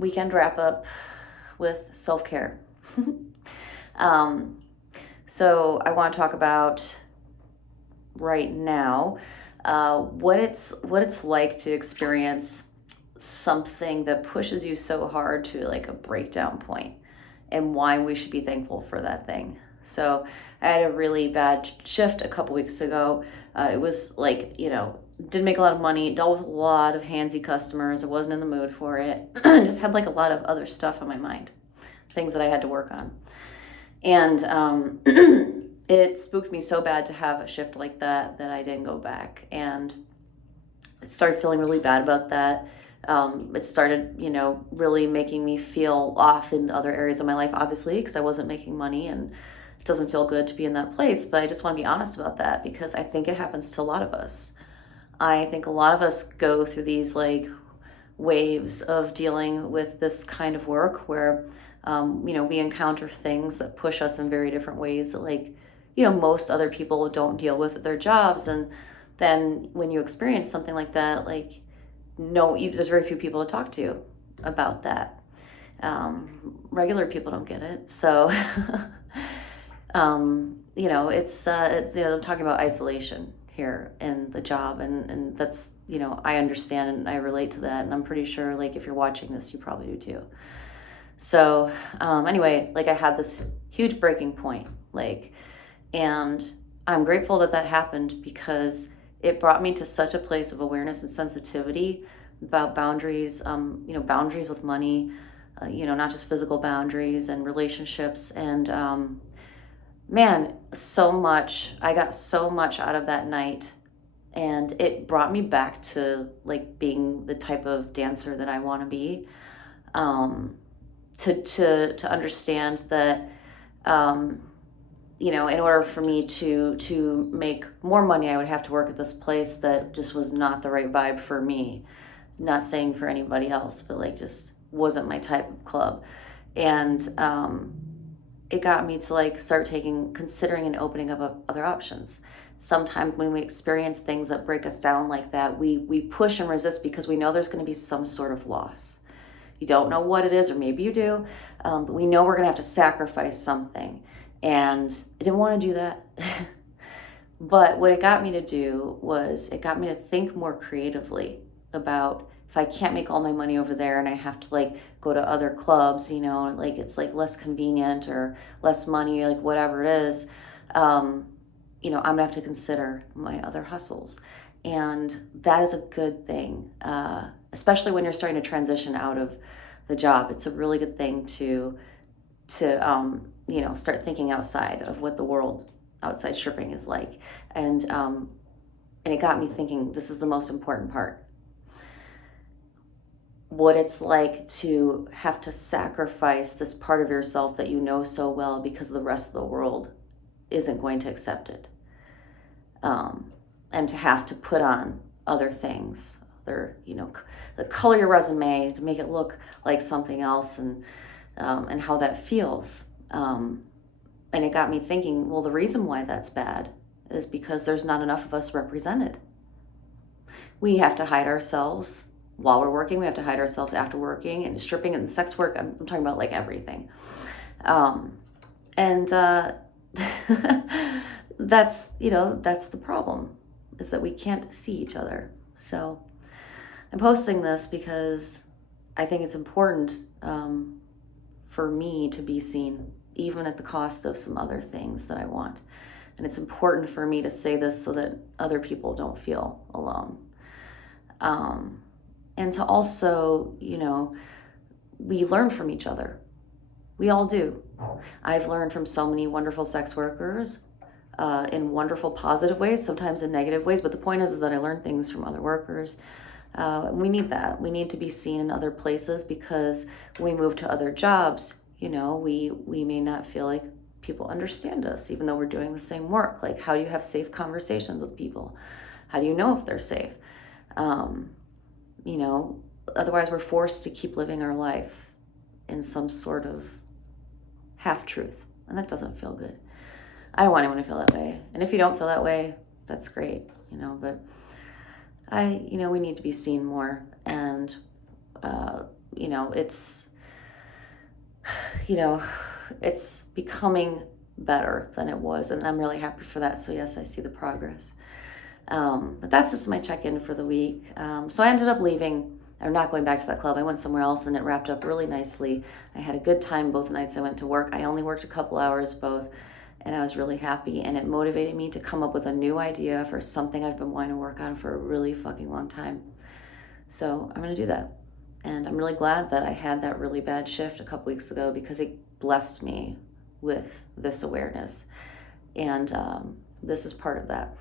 weekend wrap up with self-care. um, so I want to talk about right now what it's like to experience something that pushes you so hard to like a breakdown point, and why we should be thankful for that thing. So I had a really bad shift a couple weeks ago. It was like, didn't make a lot of money, dealt with a lot of handsy customers. I wasn't in the mood for it. Just had like a lot of other stuff on my mind, things that I had to work on. And it spooked me so bad to have a shift like that I didn't go back. And I started feeling really bad about that. It started, really making me feel off in other areas of my life, obviously, because I wasn't making money, and it doesn't feel good to be in that place. But I just want to be honest about that, because I think it happens to a lot of us. I think a lot of us go through these like waves of dealing with this kind of work where, we encounter things that push us in very different ways that, like, most other people don't deal with at their jobs. And then when you experience something like that, like, no, there's very few people to talk to about that. Regular people don't get it. So, I'm talking about isolation here in the job. And that's, I understand and I relate to that. And I'm pretty sure, like, if you're watching this, you probably do too. So, anyway, like, I had this huge breaking point, like, and I'm grateful that happened, because it brought me to such a place of awareness and sensitivity about boundaries, boundaries with money, not just physical boundaries and relationships. And man, I got so much out of that night. And it brought me back to like being the type of dancer that I want to be. To understand that, in order for me to make more money, I would have to work at this place that just was not the right vibe for me. Not saying for anybody else, but like just wasn't my type of club. And it got me to like start considering and opening up other options. Sometimes when we experience things that break us down like that, we push and resist because we know there's going to be some sort of loss. You don't know what it is, or maybe you do, but we know we're going to have to sacrifice something. And I didn't want to do that. But what it got me to do was it got me to think more creatively about, if I can't make all my money over there and I have to like go to other clubs, like it's like less convenient or less money, like whatever it is, I'm gonna have to consider my other hustles. And that is a good thing, especially when you're starting to transition out of the job. It's a really good thing to start thinking outside of what the world outside stripping is like. And it got me thinking, this is the most important part. What it's like to have to sacrifice this part of yourself that you know so well because the rest of the world isn't going to accept it. And to have to put on other things, the color your resume to make it look like something else, and how that feels. And it got me thinking, well, the reason why that's bad is because there's not enough of us represented. We have to hide ourselves while we're working. We have to hide ourselves after working, and stripping and sex work. I'm talking about like everything. And that's the problem, is that we can't see each other. So I'm posting this because I think it's important for me to be seen, even at the cost of some other things that I want. And it's important for me to say this so that other people don't feel alone. And to also, we learn from each other. We all do. I've learned from so many wonderful sex workers in wonderful, positive ways, sometimes in negative ways. But the point is that I learned things from other workers. We need that. We need to be seen in other places, because when we move to other jobs, we may not feel like people understand us, even though we're doing the same work. Like, how do you have safe conversations with people? How do you know if they're safe? Otherwise we're forced to keep living our life in some sort of half-truth, and that doesn't feel good. I don't want anyone to feel that way. And if you don't feel that way, that's great, but we need to be seen more. And you know, you know, it's becoming better than it was, and I'm really happy for that. So yes, I see the progress. But that's just my check-in for the week. So I ended up leaving, or not going back to that club. I went somewhere else, and it wrapped up really nicely. I had a good time both nights I went to work. I only worked a couple hours both, and I was really happy, and it motivated me to come up with a new idea for something I've been wanting to work on for a really fucking long time. So I'm going to do that. And I'm really glad that I had that really bad shift a couple weeks ago, because it blessed me with this awareness. And this is part of that.